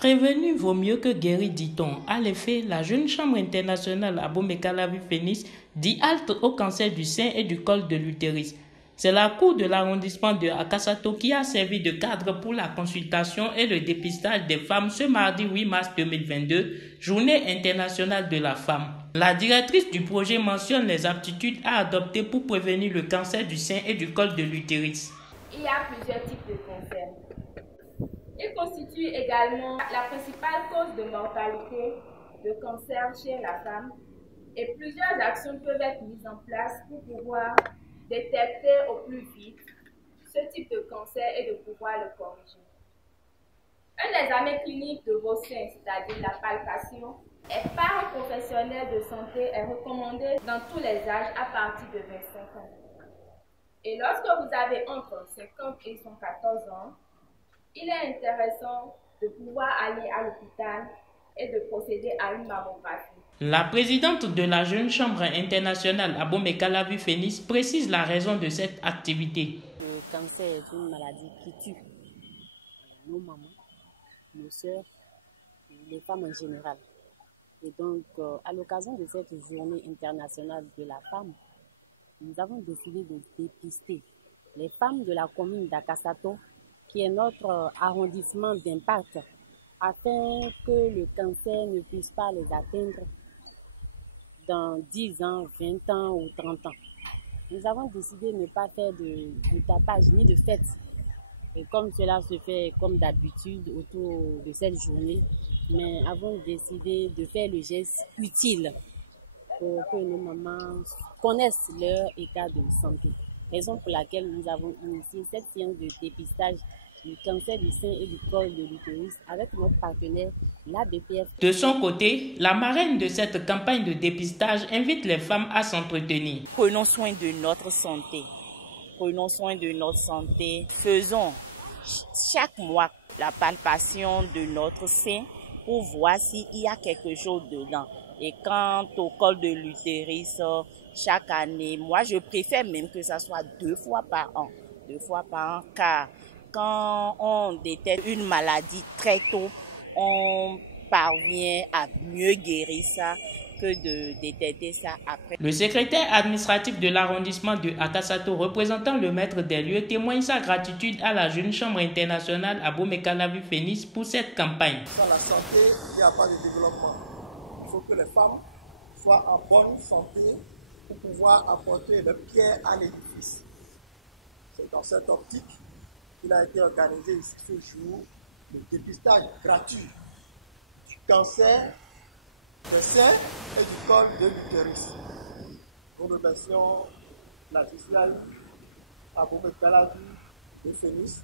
Prévenu vaut mieux que guéri, dit-on. À l'effet, la jeune chambre internationale Abomey-Calavi-Phénix dit halte au cancer du sein et du col de l'utérus. C'est la cour de l'arrondissement de Akasato qui a servi de cadre pour la consultation et le dépistage des femmes ce mardi 8 mars 2022, journée internationale de la femme. La directrice du projet mentionne les aptitudes à adopter pour prévenir le cancer du sein et du col de l'utérus. Il y a plusieurs types de cancers. Il constitue également la principale cause de mortalité de cancer chez la femme et plusieurs actions peuvent être mises en place pour pouvoir détecter au plus vite ce type de cancer et de pouvoir le corriger. Un examen clinique de vos seins, c'est-à-dire la palpation, par un professionnel de santé est recommandé dans tous les âges à partir de 25 ans. Et lorsque vous avez entre 50 et 114 ans, il est intéressant de pouvoir aller à l'hôpital et de procéder à une mammographie. La présidente de la jeune chambre internationale Abomey-Calavi-Phénix précise la raison de cette activité. Le cancer est une maladie qui tue nos mamans, nos sœurs et les femmes en général. Et donc, à l'occasion de cette journée internationale de la femme, nous avons décidé de dépister les femmes de la commune d'Akasato, qui est notre arrondissement d'impact, afin que le cancer ne puisse pas les atteindre dans 10 ans, 20 ans ou 30 ans. Nous avons décidé de ne pas faire de tapage ni de fête. Et comme cela se fait comme d'habitude autour de cette journée, mais avons décidé de faire le geste utile pour que nos mamans connaissent leur état de santé. Raison pour laquelle nous avons initié cette séance de dépistage du cancer du sein et du col de l'utérus avec notre partenaire, l'ABPF. De son côté, la marraine de cette campagne de dépistage invite les femmes à s'entretenir. Prenons soin de notre santé. Prenons soin de notre santé. Faisons chaque mois la palpation de notre sein pour voir s'il y a quelque chose dedans. Et quant au col de l'utérus, chaque année, moi je préfère même que ça soit 2 fois par an. 2 fois par an, car quand on détecte une maladie très tôt, on parvient à mieux guérir ça que de détecter ça après. Le secrétaire administratif de l'arrondissement de Akasato, représentant le maître des lieux, témoigne sa gratitude à la jeune chambre internationale Abomey-Calavi-Phénix pour cette campagne. Sans la santé, il n'y a pas de développement. Il faut que les femmes soient en bonne santé pour pouvoir apporter le pierre à l'édifice. C'est dans cette optique qu'il a été organisé ici ce jour le dépistage gratuit du cancer du sein et du col de l'utérus. Nous remercions la GISLAI, Abomey-Calavi-Phénix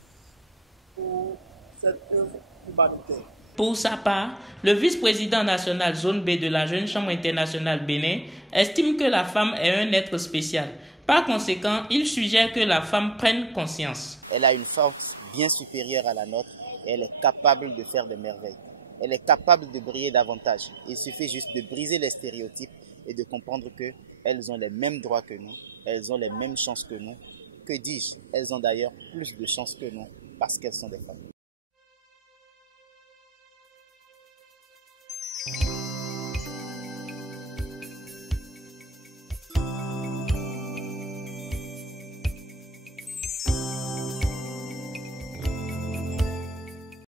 pour cette œuvre humanitaire. Pour sa part, le vice-président national zone B de la jeune chambre internationale Bénin estime que la femme est un être spécial. Par conséquent, il suggère que la femme prenne conscience. Elle a une force bien supérieure à la nôtre et elle est capable de faire des merveilles. Elle est capable de briller davantage. Il suffit juste de briser les stéréotypes et de comprendre qu'elles ont les mêmes droits que nous, elles ont les mêmes chances que nous. Que dis-je? Elles ont d'ailleurs plus de chances que nous parce qu'elles sont des femmes.